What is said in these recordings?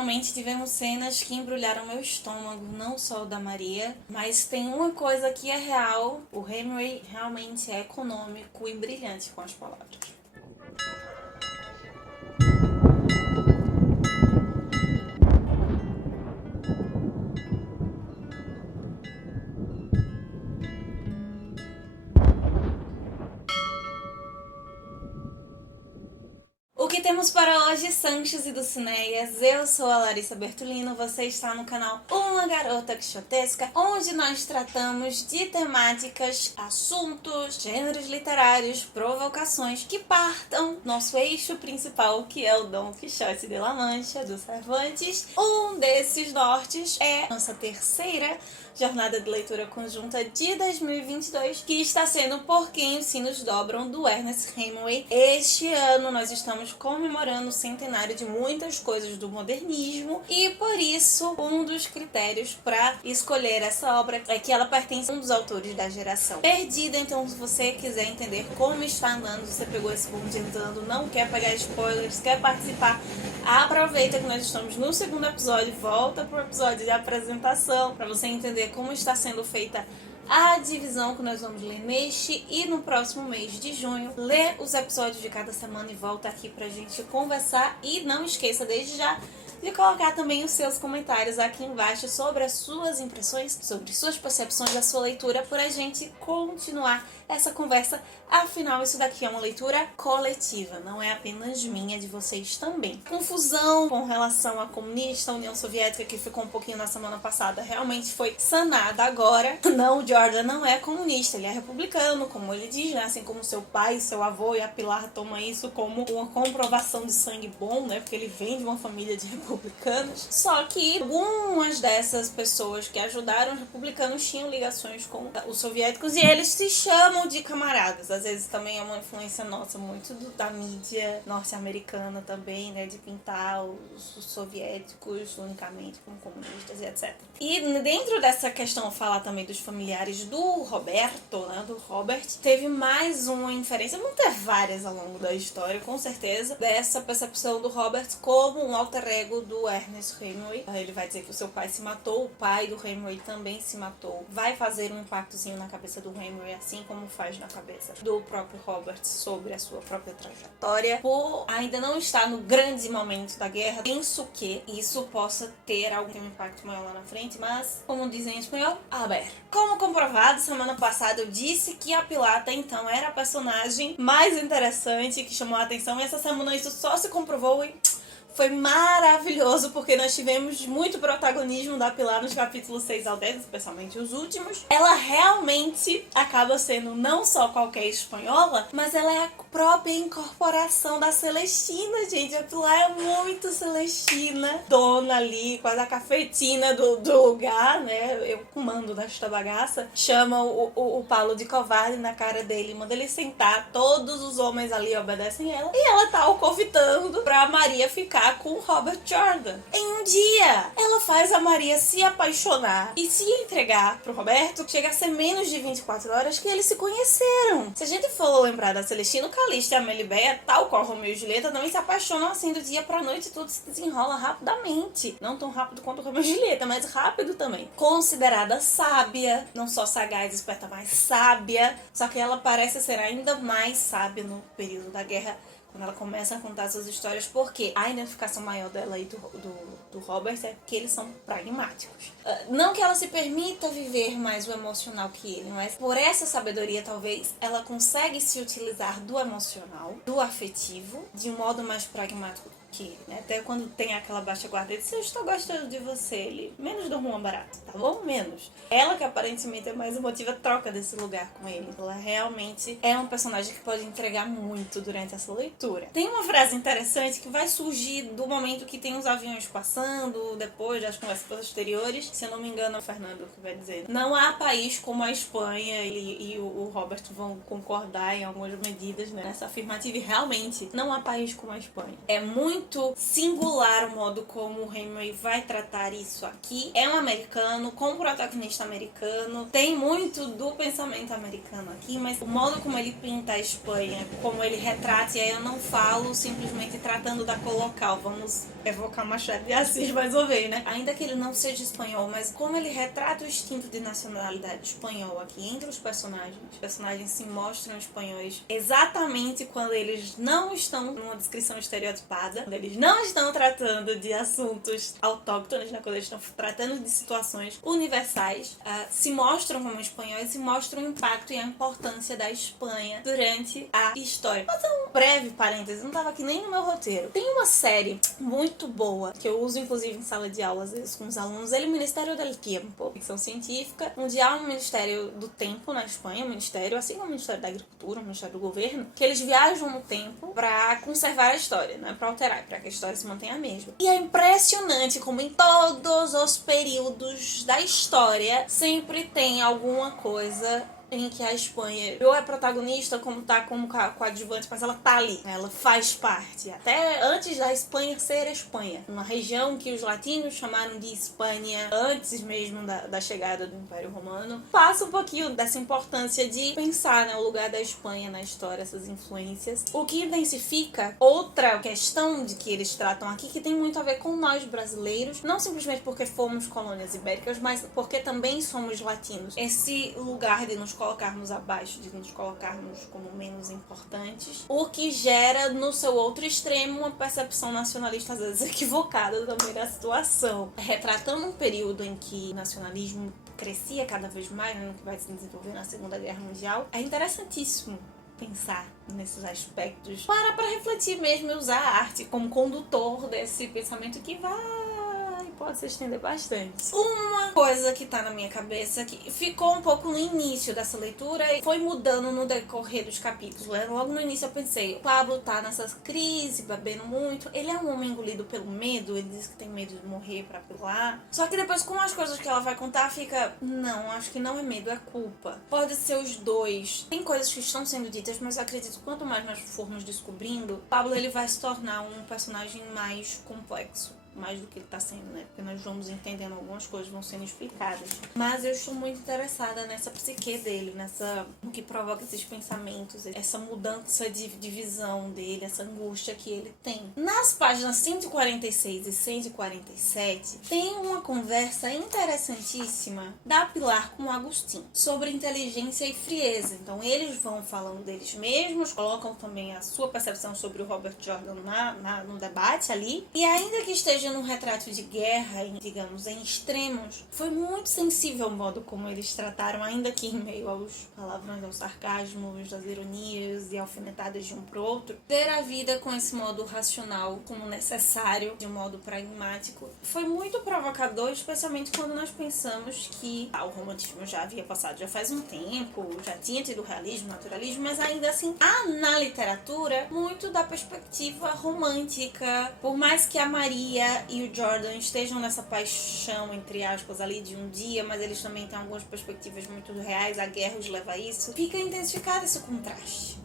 Realmente tivemos cenas que embrulharam meu estômago, não só o da Maria, mas tem uma coisa que é real: o Henry realmente é econômico e brilhante com as palavras. O que temos para hoje, Sanches e Dulcineias? Eu sou a Larissa Bertolino, você está no canal Uma Garota Quixotesca, onde nós tratamos de temáticas, assuntos, gêneros literários, provocações que partam nosso eixo principal, que é o Dom Quixote de La Mancha, do Cervantes. Um desses nortes é nossa terceira jornada de leitura conjunta de 2022, que está sendo Por Quem os Sinos Dobram, do Ernest Hemingway. Este ano nós estamos comemorando o centenário de muitas coisas do modernismo e, por isso, um dos critérios para escolher essa obra é que ela pertence a um dos autores da geração perdida. Então, se você quiser entender como está andando, você pegou esse bonde andando, não quer pegar spoilers, quer participar, aproveita que nós estamos no segundo episódio, volta pro episódio de apresentação para você entender como está sendo feita a divisão que nós vamos ler neste e no próximo mês de junho. Lê os episódios de cada semana e volta aqui pra gente conversar. E não esqueça desde já de colocar também os seus comentários aqui embaixo sobre as suas impressões, sobre suas percepções da sua leitura, por a gente continuar essa conversa. Afinal, isso daqui é uma leitura coletiva, não é apenas minha, de vocês também. Confusão com relação à comunista, a União Soviética, que ficou um pouquinho na semana passada, realmente foi sanada agora. Não, o Jordan não é comunista, ele é republicano, como ele diz, né? Assim como seu pai, seu avô, e a Pilar toma isso como uma comprovação de sangue bom, né? Porque ele vem de uma família de republicanos. Só que algumas dessas pessoas que ajudaram os republicanos tinham ligações com os soviéticos e eles se chamam de camaradas. Às vezes também é uma influência nossa, muito da mídia norte-americana também, né? De pintar os soviéticos unicamente como comunistas e etc. E dentro dessa questão, falar também dos familiares do Roberto, né? Do Robert, teve mais uma inferência, vão ter várias ao longo da história, com certeza, dessa percepção do Robert como um alter ego do Ernest Hemingway. Ele vai dizer que o seu pai se matou, o pai do Hemingway também se matou. Vai fazer um impactozinho na cabeça do Hemingway, assim como faz na cabeça do próprio Robert sobre a sua própria trajetória. Por ainda não estar no grande momento da guerra, penso que isso possa ter algum impacto maior lá na frente, mas, como dizem em espanhol, a ver. Como comprovado, semana passada eu disse que a Pilata, então, era a personagem mais interessante, que chamou a atenção, e essa semana isso só se comprovou e foi maravilhoso, porque nós tivemos muito protagonismo da Pilar nos capítulos 6 ao 10, especialmente os últimos. Ela realmente acaba sendo não só qualquer espanhola, mas ela é a própria incorporação da Celestina, gente. A Pilar é muito Celestina, dona ali, quase a cafetina do lugar, né? Eu comando desta bagaça. Chama o Paulo de covarde na cara dele, manda ele sentar, todos os homens ali obedecem ela, e ela tá alcovitando pra Maria ficar com Robert Jordan. Em um dia, ela faz a Maria se apaixonar e se entregar pro Roberto. Chega a ser menos de 24 horas que eles se conheceram. Se a gente for lembrar da Celestina, o Calista e a Melibeia, tal qual Romeu e Julieta, também se apaixonam assim do dia pra noite, tudo se desenrola rapidamente. Não tão rápido quanto Romeu e Julieta, mas rápido também. Considerada sábia, não só sagaz, esperta, mas sábia. Só que ela parece ser ainda mais sábia no período da guerra, quando ela começa a contar essas histórias, porque a identificação maior dela e do Robert é que eles são pragmáticos. Não que ela se permita viver mais o emocional que ele, mas por essa sabedoria, talvez, ela consegue se utilizar do emocional, do afetivo, de um modo mais pragmático que ele, né? Até quando tem aquela baixa guarda, ele diz: eu estou gostando de você, ele menos do Juan Barato, tá bom? Menos. Ela, que aparentemente é mais emotiva, troca desse lugar com ele. Ela realmente é um personagem que pode entregar muito durante essa leitura. Tem uma frase interessante que vai surgir do momento que tem os aviões passando, depois das conversas posteriores. Se eu não me engano, é o Fernando que vai dizer: não há país como a Espanha, e o Robert vão concordar em algumas medidas, né, nessa afirmativa, e realmente não há país como a Espanha. É muito muito singular o modo como o Hemingway vai tratar isso aqui. É um americano, com um protagonista americano, tem muito do pensamento americano aqui, mas o modo como ele pinta a Espanha, como ele retrata, e aí eu não falo simplesmente tratando da cor local, vamos evocar Machado de Assis mais uma vez, né? Ainda que ele não seja espanhol, mas como ele retrata o instinto de nacionalidade espanhol aqui entre os personagens se mostram espanhóis exatamente quando eles não estão numa descrição estereotipada, quando eles não estão tratando de assuntos autóctones, né? Quando eles estão tratando de situações universais, se mostram como espanhóis e mostram o impacto e a importância da Espanha durante a história. Vou fazer um breve parêntese, não estava aqui nem no meu roteiro. Tem uma série muito boa, que eu uso inclusive em sala de aula às vezes com os alunos, ele Ministério del Tiempo, ficção científica, onde há um Ministério do Tempo na Espanha, um ministério, assim como o Ministério da Agricultura, o Ministério do Governo, que eles viajam no tempo para conservar a história, não é para alterar, para que a história se mantenha a mesma. E é impressionante como em todos os períodos da história sempre tem alguma coisa em que a Espanha ou é protagonista, como tá como coadjuvante, mas ela tá ali, ela faz parte. Até antes da Espanha ser a Espanha. Uma região que os latinos chamaram de Espanha antes mesmo da chegada do Império Romano. Passa um pouquinho dessa importância de pensar, né, o lugar da Espanha na história, essas influências. O que intensifica outra questão de que eles tratam aqui, que tem muito a ver com nós brasileiros, não simplesmente porque fomos colônias ibéricas, mas porque também somos latinos. Esse lugar de nos colocarmos abaixo, de nos colocarmos como menos importantes, o que gera no seu outro extremo uma percepção nacionalista às vezes equivocada também da situação, retratando um período em que o nacionalismo crescia cada vez mais, no que vai se desenvolver na Segunda Guerra Mundial. É interessantíssimo pensar nesses aspectos para refletir mesmo e usar a arte como condutor desse pensamento que pode se estender bastante. Uma coisa que tá na minha cabeça, que ficou um pouco no início dessa leitura e foi mudando no decorrer dos capítulos. Logo no início eu pensei, o Pablo tá nessa crise, bebendo muito, ele é um homem engolido pelo medo, ele diz que tem medo de morrer pra pilar. Só que depois, com as coisas que ela vai contar, fica, não, acho que não é medo, é culpa. Pode ser os dois. Tem coisas que estão sendo ditas, mas eu acredito que quanto mais nós formos descobrindo, Pablo ele vai se tornar um personagem mais complexo. Mais do que ele tá sendo, né? Porque nós vamos entendendo algumas coisas, vão sendo explicadas. Mas eu estou muito interessada nessa psique dele, o que provoca esses pensamentos, essa mudança de visão dele, essa angústia que ele tem. Nas páginas 146 e 147, tem uma conversa interessantíssima da Pilar com o Agustín sobre inteligência e frieza. Então eles vão falando deles mesmos, colocam também a sua percepção sobre o Robert Jordan no debate ali. E ainda que esteja num retrato de guerra, digamos, em extremos, foi muito sensível o modo como eles trataram, ainda que em meio aos palavrões, aos sarcasmos, às ironias e alfinetadas de um pro outro, ter a vida com esse modo racional como necessário, de um modo pragmático. Foi muito provocador, especialmente quando nós pensamos que o romantismo já havia passado já faz um tempo, já tinha tido realismo, naturalismo, mas ainda assim há na literatura muito da perspectiva romântica. Por mais que a Maria e o Jordan estejam nessa paixão, entre aspas, ali de um dia, mas eles também têm algumas perspectivas muito reais, a guerra os leva a isso, fica intensificado esse contraste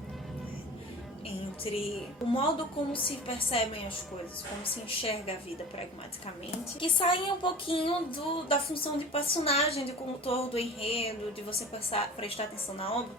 entre o modo como se percebem as coisas, como se enxerga a vida pragmaticamente, que saem um pouquinho da função de personagem, de condutor do enredo, de você prestar atenção na obra,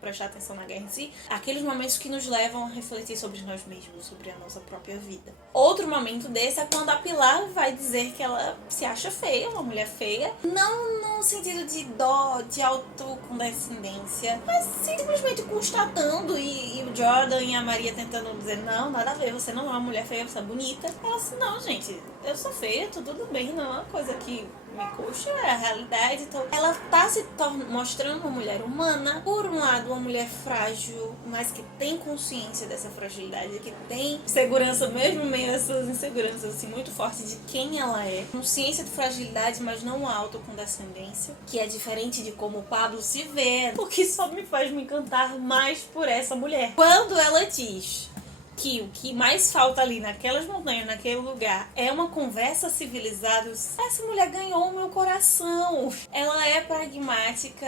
prestar atenção na guerra em si, aqueles momentos que nos levam a refletir sobre nós mesmos, sobre a nossa própria vida. Outro momento desse é quando a Pilar vai dizer que ela se acha feia, uma mulher feia, não no sentido de dó, de autocondescendência, mas simplesmente constatando, e o Jordan e a Maria tentando dizer, não, nada a ver, você não é uma mulher feia, você é bonita. Ela assim, não, gente, eu sou feia, tudo bem, não é uma coisa que me custa, é a realidade. Então, ela tá se mostrando uma mulher humana, por um lado, uma mulher frágil, mas que tem consciência dessa fragilidade, que tem segurança, mesmo meio essas inseguranças, assim, muito forte de quem ela é. Consciência de fragilidade, mas não a autocondescendência, que é diferente de como o Pablo se vê, o que só me faz me encantar mais por essa mulher. Quando ela diz, que o que mais falta ali naquelas montanhas, naquele lugar, é uma conversa civilizada, essa mulher ganhou o meu coração. Ela é pragmática,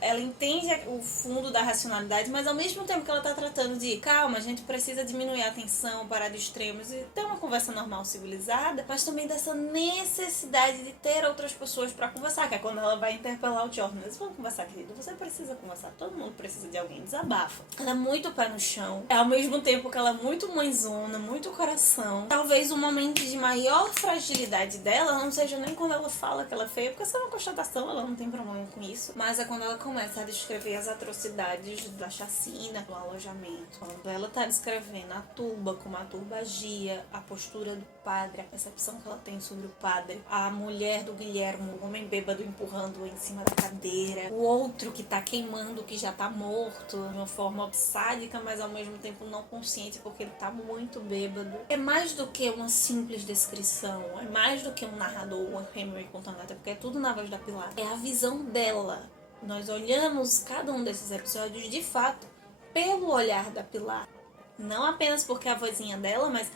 ela entende o fundo da racionalidade, mas ao mesmo tempo que ela tá tratando de calma, a gente precisa diminuir a tensão, parar de extremos e ter uma conversa normal, civilizada, mas também dessa necessidade de ter outras pessoas pra conversar, que é quando ela vai interpelar o Jordan. Eles vão conversar, querido, você precisa conversar, todo mundo precisa de alguém, desabafa. Ela é muito pé no chão, ao mesmo tempo que ela é muito mãezona, muito coração. Talvez o momento de maior fragilidade dela não seja nem quando ela fala que ela é feia, porque essa é uma constatação, ela não tem problema com isso, mas é quando ela começa a descrever as atrocidades da chacina, do alojamento, quando ela tá descrevendo a turba, como a turba agia, a postura do padre, a percepção que ela tem sobre o padre, a mulher do Guilhermo, o homem bêbado empurrando-o em cima da cadeira, o outro que tá queimando, que já tá morto, de uma forma sádica, mas ao mesmo tempo não consciente, porque ele tá muito bêbado. É mais do que uma simples descrição, é mais do que um narrador, um Hemingway contando, até porque é tudo na voz da Pilar. É a visão dela. Nós olhamos cada um desses episódios, de fato, pelo olhar da Pilar. Não apenas porque é a vozinha dela, mas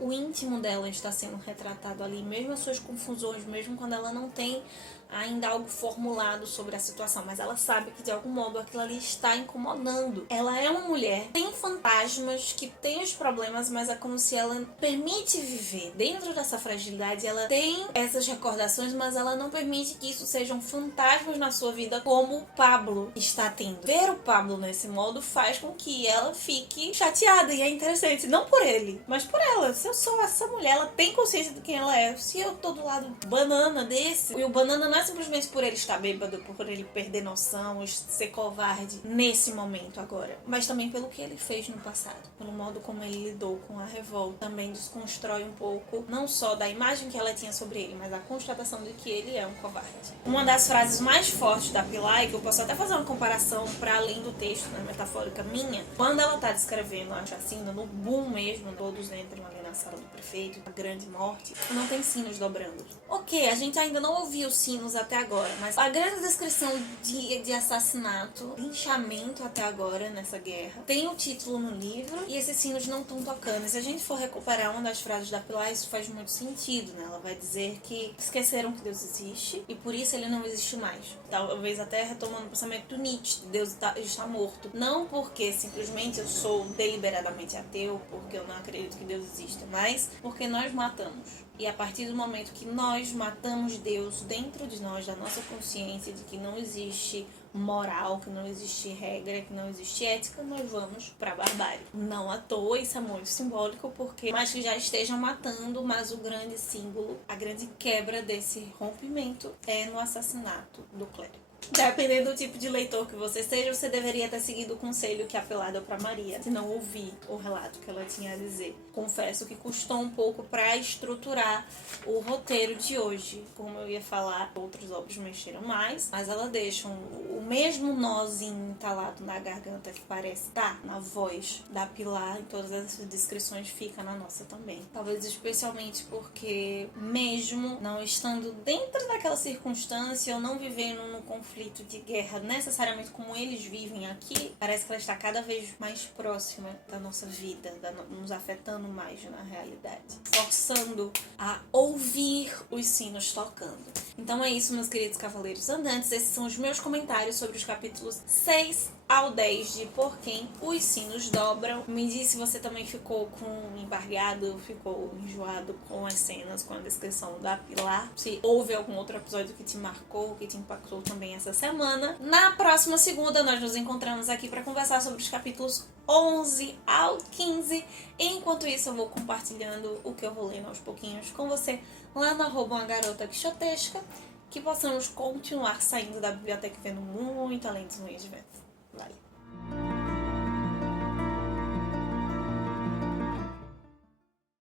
o íntimo dela está sendo retratado ali, mesmo as suas confusões, mesmo quando ela não tem ainda algo formulado sobre a situação, mas ela sabe que de algum modo aquilo ali está incomodando. Ela é uma mulher, tem fantasmas, que tem os problemas, mas é como se ela permite viver dentro dessa fragilidade. Ela tem essas recordações, mas ela não permite que isso sejam fantasmas na sua vida, como o Pablo está tendo. Ver o Pablo nesse modo faz com que ela fique chateada, e é interessante, não por ele, mas por ela. Se eu sou essa mulher, ela tem consciência de quem ela é. Se eu tô do lado banana desse, e o banana não é simplesmente por ele estar bêbado, por ele perder noção, ser covarde nesse momento agora, mas também pelo que ele fez no passado, pelo modo como ele lidou com a revolta. Também desconstrói um pouco, não só da imagem que ela tinha sobre ele, mas a constatação de que ele é um covarde. Uma das frases mais fortes da Pilar, e que eu posso até fazer uma comparação para além do texto, né, metafórica minha, quando ela tá descrevendo a chacina, no boom mesmo, todos entram ali na sala do prefeito, a grande morte, não tem sinos dobrando. Ok, a gente ainda não ouviu os sinos até agora, mas a grande descrição de assassinato, linchamento até agora nessa guerra, tem o título no livro e esses sinos não estão tocando. E se a gente for recuperar uma das frases da Pilar, isso faz muito sentido, né? Ela vai dizer que esqueceram que Deus existe e por isso ele não existe mais. Talvez até retomando o pensamento do Nietzsche, Deus está morto. Não porque simplesmente eu sou deliberadamente ateu, porque eu não acredito que Deus exista, mas porque nós matamos. E a partir do momento que nós matamos Deus dentro de nós, da nossa consciência de que não existe moral, que não existe regra, que não existe ética, nós vamos pra barbárie. Não à toa, isso é muito simbólico, porque mais que já estejam matando, mas o grande símbolo, a grande quebra desse rompimento é no assassinato do clérigo. Dependendo do tipo de leitor que você seja, você deveria ter seguido o conselho que a Pilar deu pra Maria, de não ouvir o relato que ela tinha a dizer. Confesso que custou um pouco pra estruturar o roteiro de hoje. Como eu ia falar, outros obras mexeram mais, mas ela deixa o mesmo nozinho entalado na garganta que parece estar na voz da Pilar, em todas essas descrições, fica na nossa também. Talvez especialmente porque, mesmo não estando dentro daquela circunstância ou não vivendo num conflito de guerra necessariamente como eles vivem aqui, parece que ela está cada vez mais próxima da nossa vida, nos afetando mais na realidade, forçando a ouvir os sinos tocando. Então é isso, meus queridos cavaleiros andantes. Esses são os meus comentários sobre os capítulos 6 ao 10 de Por Quem os Sinos Dobram. Me diz se você também ficou embargado, ficou enjoado com as cenas, com a descrição da Pilar. Se houve algum outro episódio que te marcou, que te impactou também essa semana. Na próxima segunda, nós nos encontramos aqui para conversar sobre os capítulos 11 ao 15. Enquanto isso, eu vou compartilhando o que eu vou lendo aos pouquinhos com você lá no @umagarota_quixotesca, que possamos continuar saindo da biblioteca vendo muito além dos moinhos de vento.